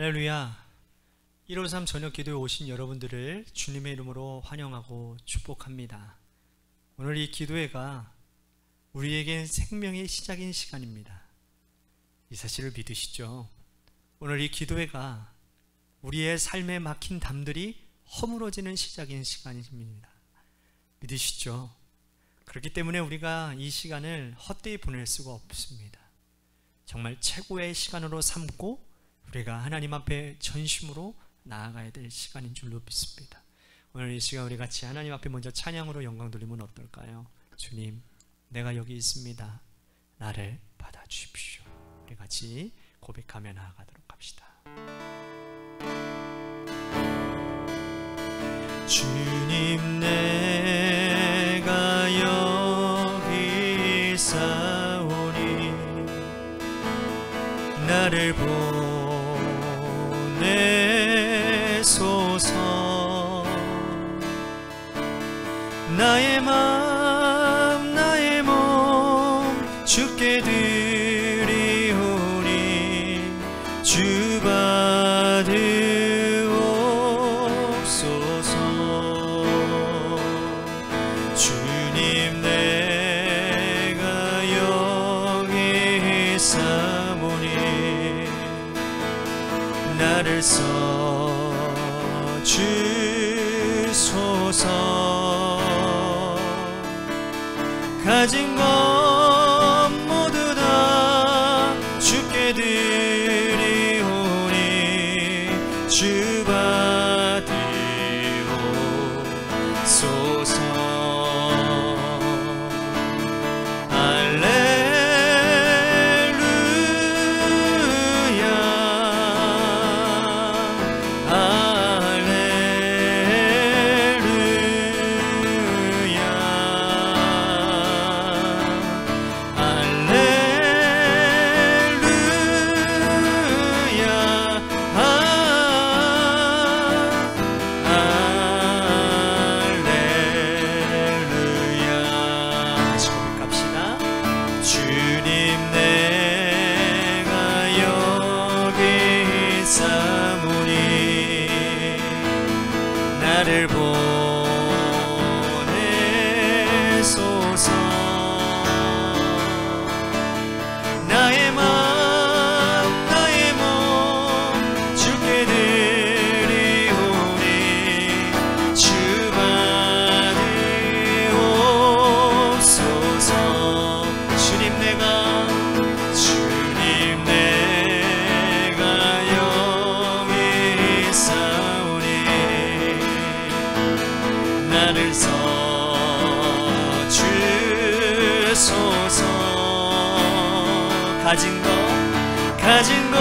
할렐루야. 153 저녁 기도에 오신 여러분들을 주님의 이름으로 환영하고 축복합니다. 오늘 이 기도회가 우리에겐 생명의 시작인 시간입니다. 이 사실을 믿으시죠? 오늘 이 기도회가 우리의 삶에 막힌 담들이 허물어지는 시작인 시간입니다. 믿으시죠? 그렇기 때문에 우리가 이 시간을 헛되이 보낼 수가 없습니다. 정말 최고의 시간으로 삼고 우리가 하나님 앞에 전심으로 나아가야 될 시간인 줄로 믿습니다. 오늘 이 시간 우리 같이 하나님 앞에 먼저 찬양으로 영광 돌리면 어떨까요? 주님, 내가 여기 있습니다. 나를 받아주십시오. 우리 같이 고백하며 나아가도록 합시다. 주님, 내가 여기 있사오니 나를 보내소서. 나의 마음 나의 몸 주께 드리오니 주 받으옵소서. 주님, 내가 여기 있사오니 나를 써주소서. 가진 것 모두 다 주께 드리오니 주 받으옵소서. 나를 보내소서. 나의 마음 나의 몸 주께 드리오니 주 받으옵소서. 주님, 내가 여기 있사오니 나를 써주소서. 가진 것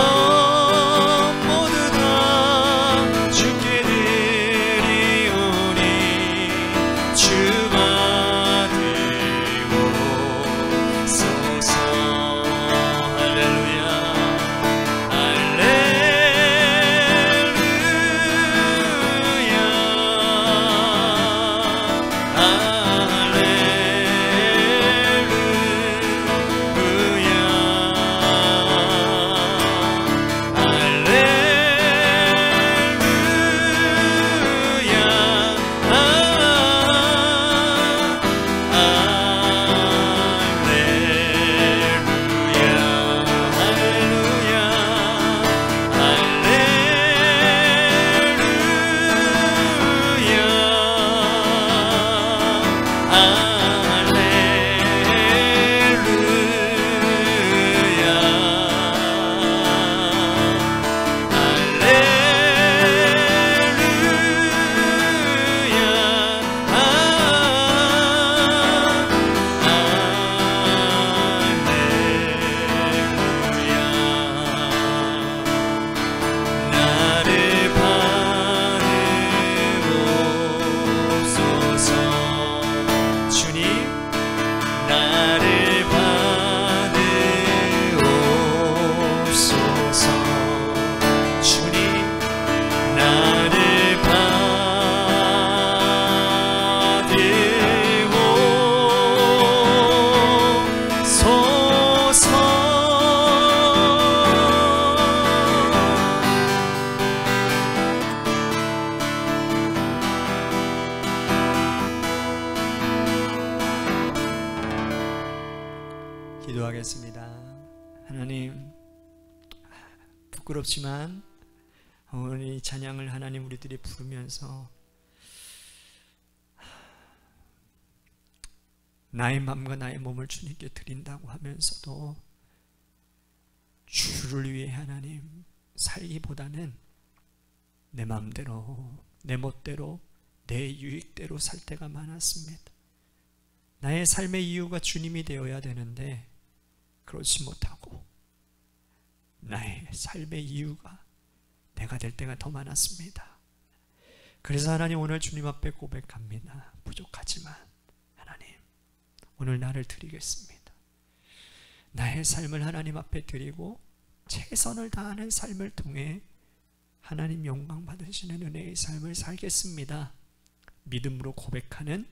모두 다 주께 드리오니 주 받으옵소서. 할렐루야 할렐루야. 기도하겠습니다. 하나님, 부끄럽지만 오늘 찬양을 하나님 우리들이 부르면서 나의 마음과 나의 몸을 주님께 드린다고 하면서도 주를 위해 하나님 살기보다는 내 마음대로, 내 멋대로, 내 유익대로 살 때가 많았습니다. 나의 삶의 이유가 주님이 되어야 되는데 그렇지 못하고 나의 삶의 이유가 내가 될 때가 더 많았습니다. 그래서 하나님 오늘 주님 앞에 고백합니다. 부족하지만 하나님 오늘 나를 드리겠습니다. 나의 삶을 하나님 앞에 드리고 최선을 다하는 삶을 통해 하나님 영광 받으시는 은혜의 삶을 살겠습니다. 믿음으로 고백하는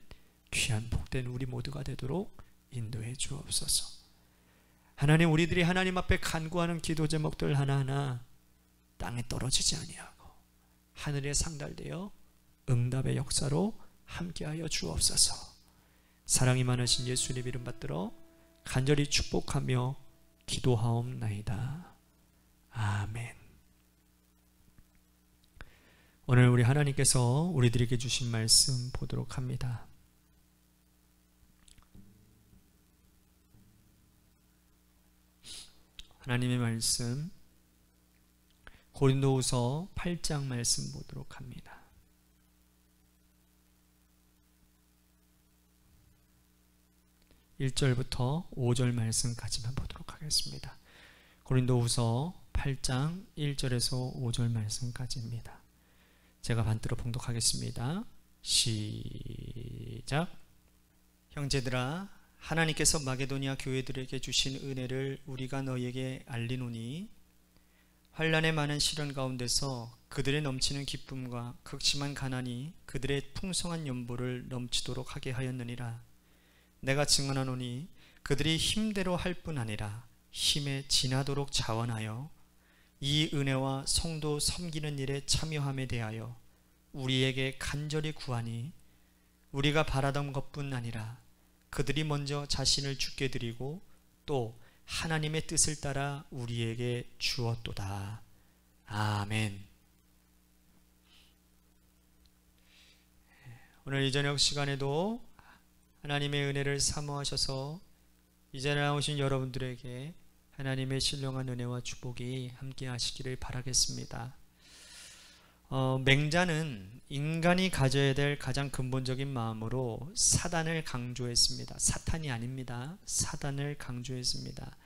귀한 복된 우리 모두가 되도록 인도해 주옵소서. 하나님, 우리들이 하나님 앞에 간구하는 기도 제목들 하나하나 땅에 떨어지지 아니하고 하늘에 상달되어 응답의 역사로 함께하여 주옵소서. 사랑이 많으신 예수님 이름 받들어 간절히 축복하며 기도하옵나이다. 아멘. 오늘 우리 하나님께서 우리들에게 주신 말씀 보도록 합니다. 하나님의 말씀 고린도후서 8장 말씀 보도록 합니다. (1절부터) (5절) 말씀까지만 보도록 하겠습니다. 고린도후서 8장 1절에서 5절 말씀까지입니다. 제가 반대로 봉독하겠습니다. 시작. 형제들아, 하나님께서 마게도니아 교회들에게 주신 은혜를 우리가 너희에게 알리노니 환난의 많은 시련 가운데서 그들의 넘치는 기쁨과 극심한 가난이 그들의 풍성한 연보를 넘치도록 하게 하였느니라. 내가 증언하노니 그들이 힘대로 할 뿐 아니라 힘에 지나도록 자원하여 이 은혜와 성도 섬기는 일에 참여함에 대하여 우리에게 간절히 구하니 우리가 바라던 것뿐 아니라 그들이 먼저 자신을 주께 드리고 또 하나님의 뜻을 따라 우리에게 주었도다. 아멘. 오늘 이 저녁 시간에도 하나님의 은혜를 사모하셔서 이 자리에 나오신 여러분들에게 하나님의 신령한 은혜와 축복이 함께 하시기를 바라겠습니다. 맹자는 인간이 가져야 될 가장 근본적인 마음으로 사단을 강조했습니다. 사탄이 아닙니다. 사단을 강조했습니다.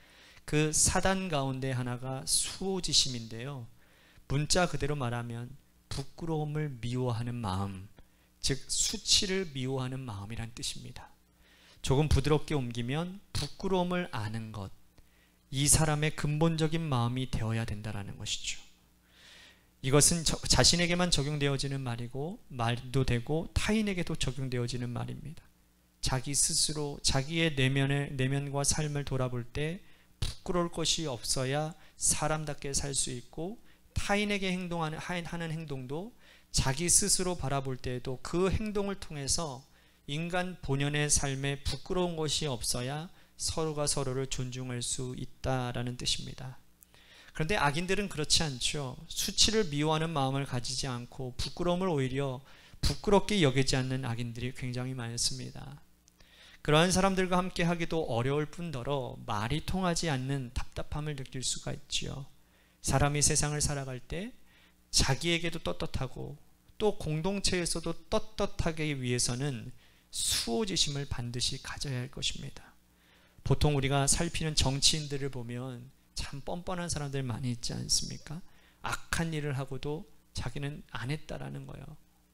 그 사단 가운데 하나가 수호지심인데요. 문자 그대로 말하면 부끄러움을 미워하는 마음, 즉 수치를 미워하는 마음이란 뜻입니다. 조금 부드럽게 옮기면 부끄러움을 아는 것, 이 사람의 근본적인 마음이 되어야 된다는 것이죠. 이것은 자신에게만 적용되어지는 말이고 말도 되고 타인에게도 적용되어지는 말입니다. 자기 스스로 자기의 내면과 삶을 돌아볼 때 부끄러울 것이 없어야 사람답게 살 수 있고 타인에게 하는 행동도 자기 스스로 바라볼 때에도 그 행동을 통해서 인간 본연의 삶에 부끄러운 것이 없어야 서로가 서로를 존중할 수 있다라는 뜻입니다. 그런데 악인들은 그렇지 않죠. 수치를 미워하는 마음을 가지지 않고 부끄러움을 오히려 부끄럽게 여기지 않는 악인들이 굉장히 많습니다. 그러한 사람들과 함께 하기도 어려울 뿐더러 말이 통하지 않는 답답함을 느낄 수가 있지요. 사람이 세상을 살아갈 때 자기에게도 떳떳하고 또 공동체에서도 떳떳하기 위해서는 수호지심을 반드시 가져야 할 것입니다. 보통 우리가 살피는 정치인들을 보면 참 뻔뻔한 사람들 많이 있지 않습니까? 악한 일을 하고도 자기는 안 했다라는 거예요.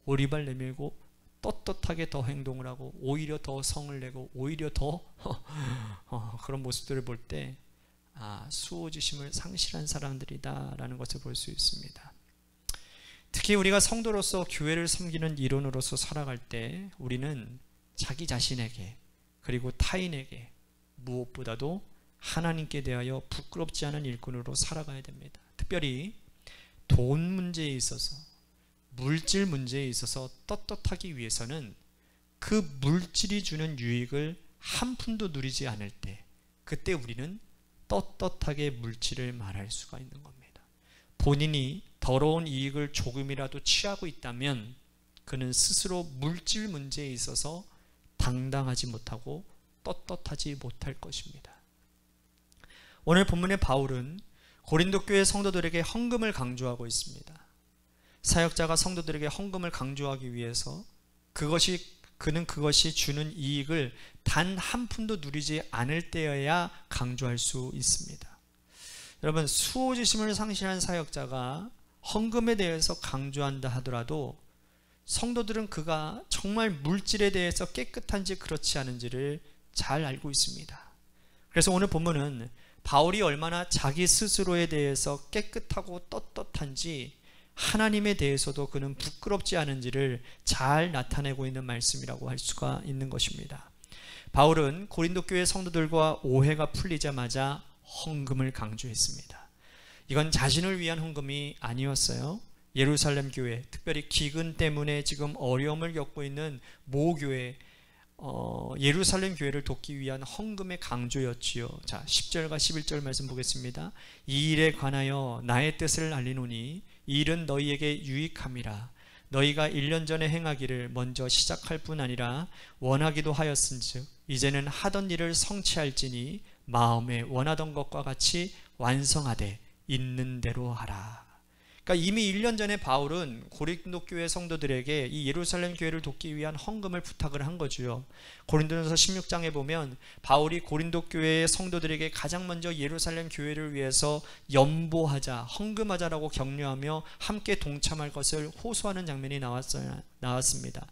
오리발 내밀고 떳떳하게 더 행동을 하고 오히려 더 성을 내고 오히려 더 그런 모습들을 볼 때 수호지심을 상실한 사람들이다라는 것을 볼 수 있습니다. 특히 우리가 성도로서 교회를 섬기는 일원으로서 살아갈 때 우리는 자기 자신에게 그리고 타인에게 무엇보다도 하나님께 대하여 부끄럽지 않은 일꾼으로 살아가야 됩니다. 특별히 돈 문제에 있어서 물질 문제에 있어서 떳떳하기 위해서는 그 물질이 주는 유익을 한 푼도 누리지 않을 때 그때 우리는 떳떳하게 물질을 말할 수가 있는 겁니다. 본인이 더러운 이익을 조금이라도 취하고 있다면 그는 스스로 물질 문제에 있어서 당당하지 못하고 떳떳하지 못할 것입니다. 오늘 본문의 바울은 고린도 교회 성도들에게 헌금을 강조하고 있습니다. 사역자가 성도들에게 헌금을 강조하기 위해서 그는 그것이 주는 이익을 단 한 푼도 누리지 않을 때여야 강조할 수 있습니다. 여러분, 수호지심을 상실한 사역자가 헌금에 대해서 강조한다 하더라도 성도들은 그가 정말 물질에 대해서 깨끗한지 그렇지 않은지를 잘 알고 있습니다. 그래서 오늘 본문은 바울이 얼마나 자기 스스로에 대해서 깨끗하고 떳떳한지, 하나님에 대해서도 그는 부끄럽지 않은지를 잘 나타내고 있는 말씀이라고 할 수가 있는 것입니다. 바울은 고린도 교회 성도들과 오해가 풀리자마자 헌금을 강조했습니다. 이건 자신을 위한 헌금이 아니었어요. 예루살렘 교회, 특별히 기근 때문에 지금 어려움을 겪고 있는 모 교회, 예루살렘 교회를 돕기 위한 헌금의 강조였지요. 자, 10절과 11절 말씀 보겠습니다. 이 일에 관하여 나의 뜻을 알리노니 이 일은 너희에게 유익함이라. 너희가 1년 전에 행하기를 먼저 시작할 뿐 아니라 원하기도 하였은즉 이제는 하던 일을 성취할지니 마음에 원하던 것과 같이 완성하되 있는 대로 하라. 그러니까 이미 1년 전에 바울은 고린도 교회 성도들에게 이 예루살렘 교회를 돕기 위한 헌금을 부탁을 한 거죠. 고린도전서 16장에 보면 바울이 고린도 교회의 성도들에게 가장 먼저 예루살렘 교회를 위해서 연보하자, 헌금하자라고 격려하며 함께 동참할 것을 호소하는 장면이 나왔습니다.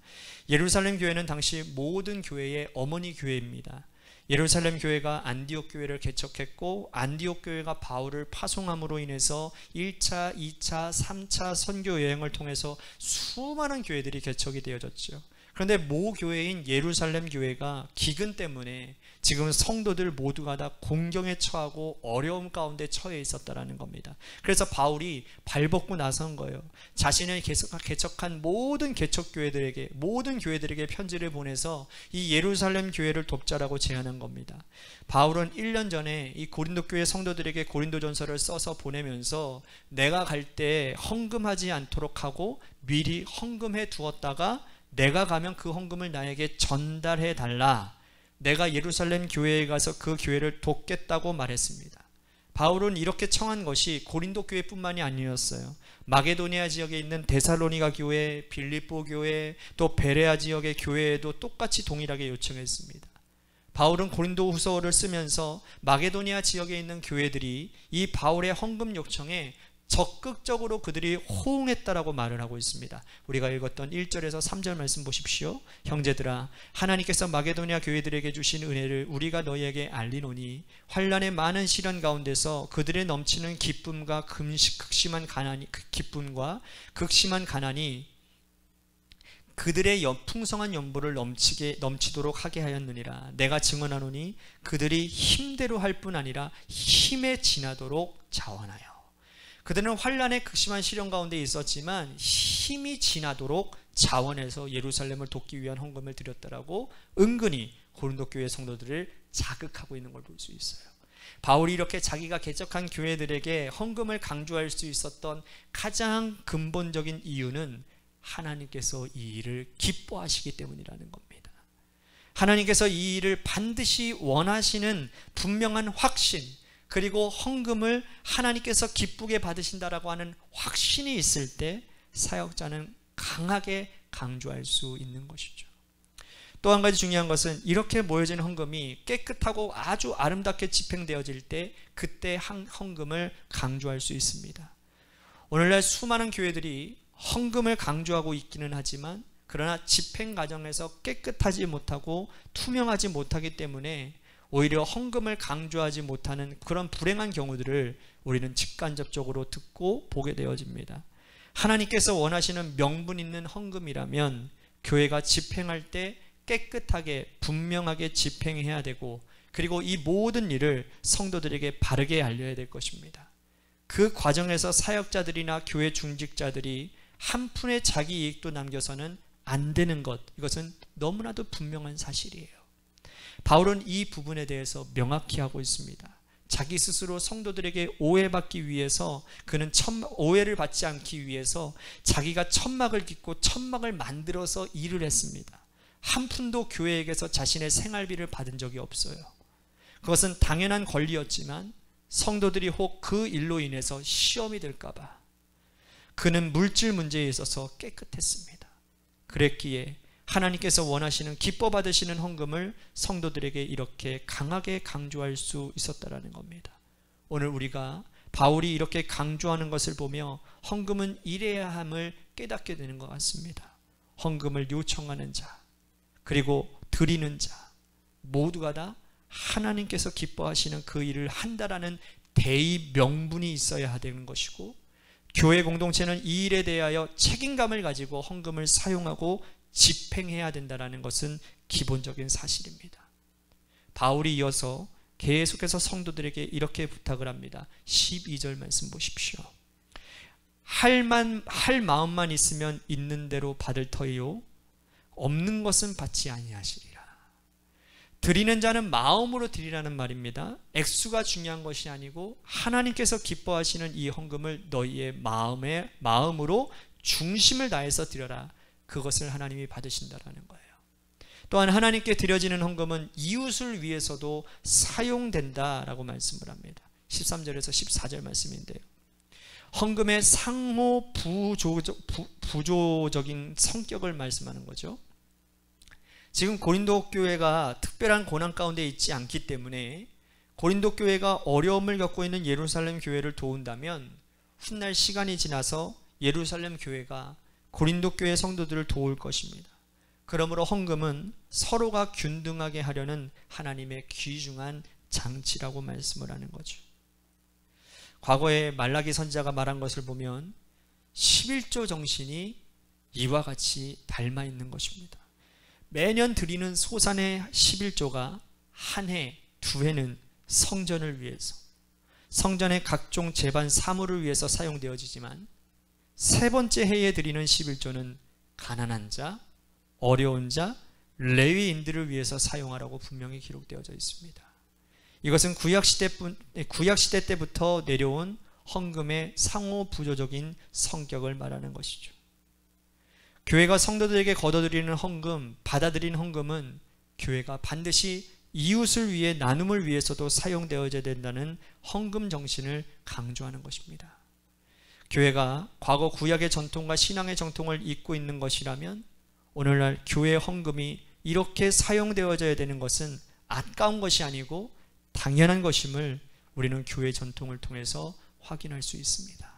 예루살렘 교회는 당시 모든 교회의 어머니 교회입니다. 예루살렘 교회가 안디옥 교회를 개척했고, 안디옥 교회가 바울을 파송함으로 인해서 1차, 2차, 3차 선교 여행을 통해서 수많은 교회들이 개척이 되어졌죠. 그런데 모 교회인 예루살렘 교회가 기근 때문에 지금 성도들 모두가 다 공경에 처하고 어려움 가운데 처해 있었다라는 겁니다. 그래서 바울이 발벗고 나선 거예요. 자신의 개척한 모든 개척교회들에게, 모든 교회들에게 편지를 보내서 이 예루살렘 교회를 돕자라고 제안한 겁니다. 바울은 1년 전에 이 고린도 교회 성도들에게 고린도전서를 써서 보내면서 내가 갈 때 헌금하지 않도록 하고 미리 헌금해 두었다가 내가 가면 그 헌금을 나에게 전달해 달라. 내가 예루살렘 교회에 가서 그 교회를 돕겠다고 말했습니다. 바울은 이렇게 청한 것이 고린도 교회뿐만이 아니었어요. 마게도니아 지역에 있는 데살로니가 교회, 빌립보 교회, 또 베레아 지역의 교회에도 똑같이 동일하게 요청했습니다. 바울은 고린도 후서를 쓰면서 마게도니아 지역에 있는 교회들이 이 바울의 헌금 요청에 적극적으로 그들이 호응했다라고 말을 하고 있습니다. 우리가 읽었던 1절에서 3절 말씀 보십시오. 형제들아, 하나님께서 마게도니아 교회들에게 주신 은혜를 우리가 너희에게 알리노니 환난의 많은 시련 가운데서 그들의 넘치는 기쁨과 극심한 가난이 그들의 풍성한 연보를 넘치도록 하게 하였느니라. 내가 증언하노니 그들이 힘대로 할 뿐 아니라 힘에 지나도록 자원하여. 그들은 환난의 극심한 시련 가운데 있었지만 힘이 지나도록 자원해서 예루살렘을 돕기 위한 헌금을 드렸다라고 은근히 고린도 교회 성도들을 자극하고 있는 걸 볼 수 있어요. 바울이 이렇게 자기가 개척한 교회들에게 헌금을 강조할 수 있었던 가장 근본적인 이유는 하나님께서 이 일을 기뻐하시기 때문이라는 겁니다. 하나님께서 이 일을 반드시 원하시는 분명한 확신, 그리고 헌금을 하나님께서 기쁘게 받으신다라고 하는 확신이 있을 때 사역자는 강하게 강조할 수 있는 것이죠. 또 한 가지 중요한 것은 이렇게 모여진 헌금이 깨끗하고 아주 아름답게 집행되어질 때 그때 헌금을 강조할 수 있습니다. 오늘날 수많은 교회들이 헌금을 강조하고 있기는 하지만 그러나 집행 과정에서 깨끗하지 못하고 투명하지 못하기 때문에 오히려 헌금을 강조하지 못하는 그런 불행한 경우들을 우리는 직간접적으로 듣고 보게 되어집니다. 하나님께서 원하시는 명분 있는 헌금이라면 교회가 집행할 때 깨끗하게 분명하게 집행해야 되고, 그리고 이 모든 일을 성도들에게 바르게 알려야 될 것입니다. 그 과정에서 사역자들이나 교회 중직자들이 한 푼의 자기 이익도 남겨서는 안 되는 것, 이것은 너무나도 분명한 사실이에요. 바울은 이 부분에 대해서 명확히 하고 있습니다. 자기 스스로 성도들에게 오해받기 위해서, 그는 오해를 받지 않기 위해서 자기가 천막을 깃고 천막을 만들어서 일을 했습니다. 한 푼도 교회에게서 자신의 생활비를 받은 적이 없어요. 그것은 당연한 권리였지만 성도들이 혹 그 일로 인해서 시험이 될까봐 그는 물질 문제에 있어서 깨끗했습니다. 그랬기에 하나님께서 원하시는 기뻐 받으시는 헌금을 성도들에게 이렇게 강하게 강조할 수 있었다라는 겁니다. 오늘 우리가 바울이 이렇게 강조하는 것을 보며 헌금은 이래야 함을 깨닫게 되는 것 같습니다. 헌금을 요청하는 자, 그리고 드리는 자, 모두가 다 하나님께서 기뻐하시는 그 일을 한다라는 대의 명분이 있어야 되는 것이고, 교회 공동체는 이 일에 대하여 책임감을 가지고 헌금을 사용하고 집행해야 된다는 것은 기본적인 사실입니다. 바울이 이어서 계속해서 성도들에게 이렇게 부탁을 합니다. 12절 말씀 보십시오. 할 마음만 있으면 있는 대로 받을 터이요 없는 것은 받지 아니하시리라. 드리는 자는 마음으로 드리라는 말입니다. 액수가 중요한 것이 아니고 하나님께서 기뻐하시는 이 헌금을 너희의 마음으로 중심을 다해서 드려라. 그것을 하나님이 받으신다라는 거예요. 또한 하나님께 드려지는 헌금은 이웃을 위해서도 사용된다라고 말씀을 합니다. 13절에서 14절 말씀인데요. 헌금의 상호 부조적인 성격을 말씀하는 거죠. 지금 고린도 교회가 특별한 고난 가운데 있지 않기 때문에 고린도 교회가 어려움을 겪고 있는 예루살렘 교회를 도운다면 훗날 시간이 지나서 예루살렘 교회가 고린도 교회 성도들을 도울 것입니다. 그러므로 헌금은 서로가 균등하게 하려는 하나님의 귀중한 장치라고 말씀을 하는 거죠. 과거에 말라기 선지자가 말한 것을 보면 11조 정신이 이와 같이 닮아 있는 것입니다. 매년 드리는 소산의 11조가 한 해, 두 해는 성전을 위해서, 성전의 각종 제반 사물을 위해서 사용되어지지만 세 번째 해에 드리는 11조는 가난한 자, 어려운 자, 레위인들을 위해서 사용하라고 분명히 기록되어져 있습니다. 이것은 구약시대 때부터 내려온 헌금의 상호 부조적인 성격을 말하는 것이죠. 교회가 성도들에게 걷어들이는 헌금, 받아들인 헌금은 교회가 반드시 이웃을 위해 나눔을 위해서도 사용되어야 된다는 헌금 정신을 강조하는 것입니다. 교회가 과거 구약의 전통과 신앙의 정통을 잇고 있는 것이라면 오늘날 교회 헌금이 이렇게 사용되어져야 되는 것은 아까운 것이 아니고 당연한 것임을 우리는 교회 전통을 통해서 확인할 수 있습니다.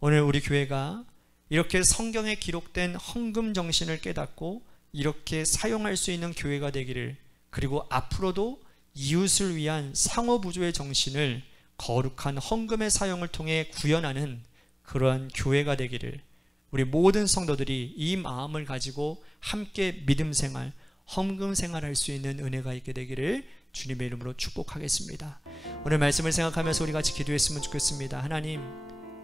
오늘 우리 교회가 이렇게 성경에 기록된 헌금 정신을 깨닫고 이렇게 사용할 수 있는 교회가 되기를, 그리고 앞으로도 이웃을 위한 상호부조의 정신을 거룩한 헌금의 사용을 통해 구현하는 그러한 교회가 되기를 우리 모든 성도들이 이 마음을 가지고 함께 믿음 생활, 헌금 생활할 수 있는 은혜가 있게 되기를 주님의 이름으로 축복하겠습니다. 오늘 말씀을 생각하면서 우리 같이 기도했으면 좋겠습니다. 하나님,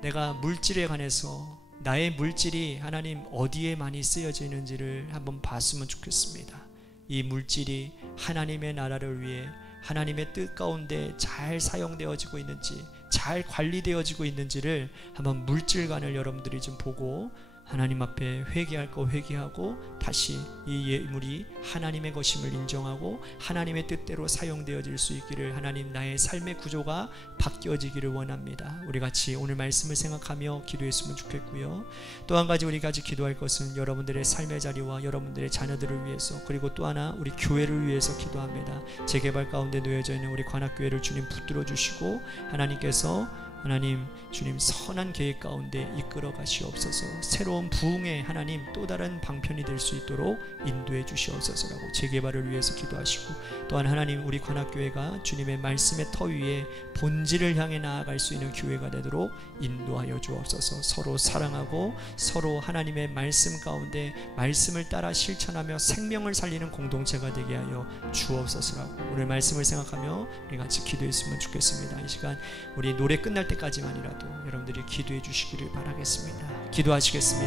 내가 물질에 관해서 나의 물질이 하나님 어디에 많이 쓰여지는지를 한번 봤으면 좋겠습니다. 이 물질이 하나님의 나라를 위해 하나님의 뜻 가운데 잘 사용되어지고 있는지, 잘 관리되어지고 있는지를 한번 물질관을 여러분들이 좀 보고 하나님 앞에 회개할 거 회개하고 다시 이 예물이 하나님의 것임을 인정하고 하나님의 뜻대로 사용되어질 수 있기를, 하나님 나의 삶의 구조가 바뀌어지기를 원합니다. 우리 같이 오늘 말씀을 생각하며 기도했으면 좋겠고요. 또 한 가지 우리 같이 기도할 것은 여러분들의 삶의 자리와 여러분들의 자녀들을 위해서, 그리고 또 하나 우리 교회를 위해서 기도합니다. 재개발 가운데 놓여져 있는 우리 관악교회를 주님 붙들어 주시고 하나님께서 하나님 주님 선한 계획 가운데 이끌어 가시옵소서. 새로운 부흥의 하나님 또 다른 방편이 될 수 있도록 인도해 주시옵소서라고 재개발을 위해서 기도하시고, 또한 하나님 우리 관악교회가 주님의 말씀의 터 위에 본질을 향해 나아갈 수 있는 교회가 되도록 인도하여 주옵소서. 서로 사랑하고 서로 하나님의 말씀 가운데 말씀을 따라 실천하며 생명을 살리는 공동체가 되게 하여 주옵소서라고 오늘 말씀을 생각하며 우리 같이 기도했으면 좋겠습니다. 이 시간 우리 노래 끝날 때까지만이라도 여러분들이 기도해 주시기를 바라겠습니다. 기도하시겠습니다.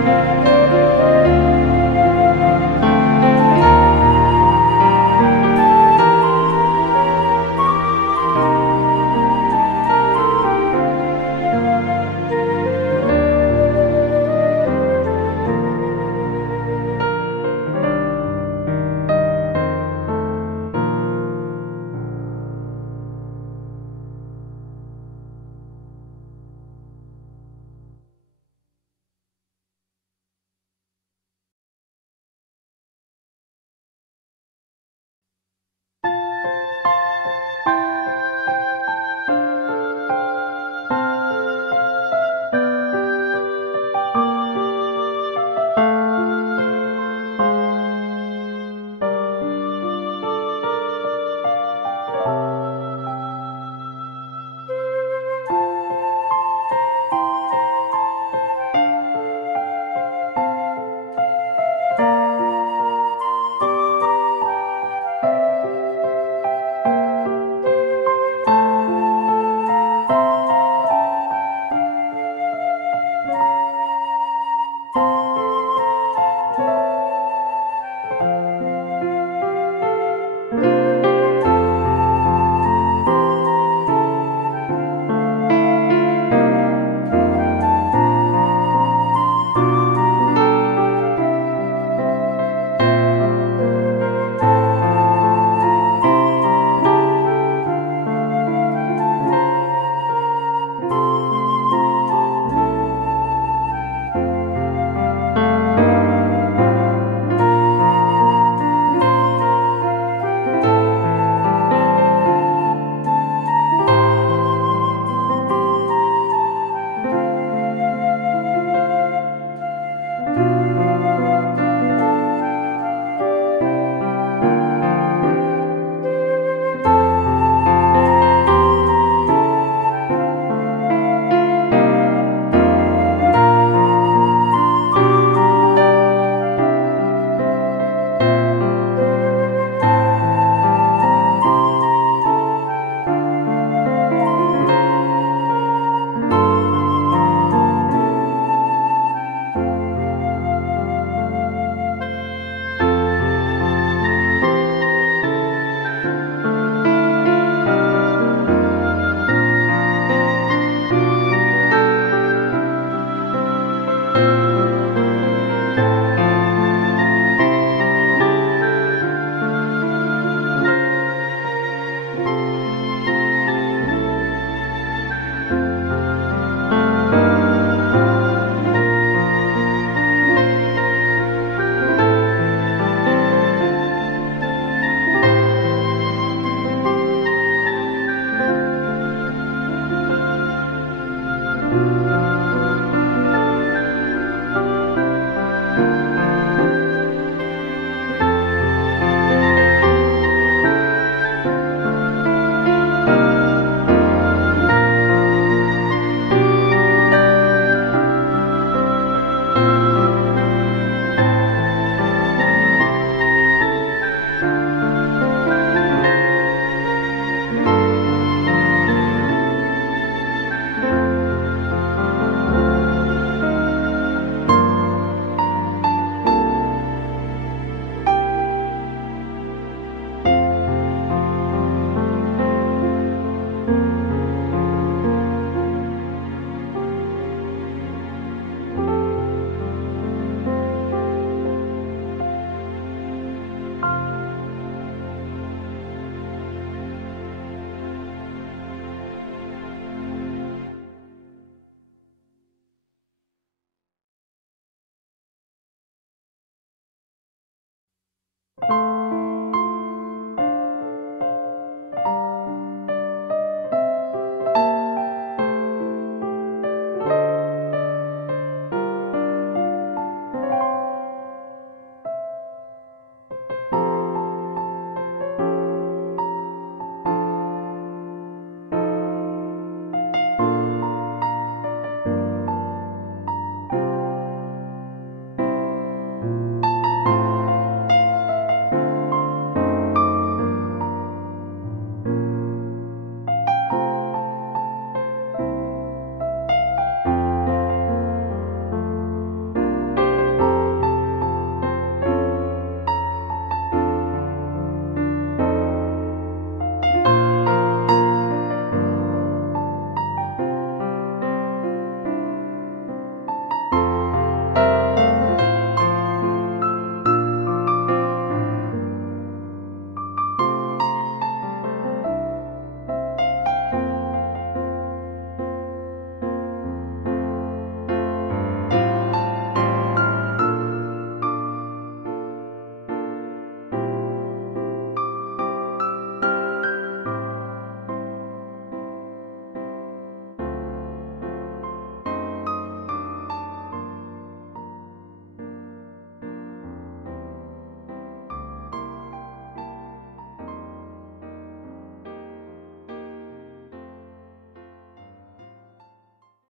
주옵소서.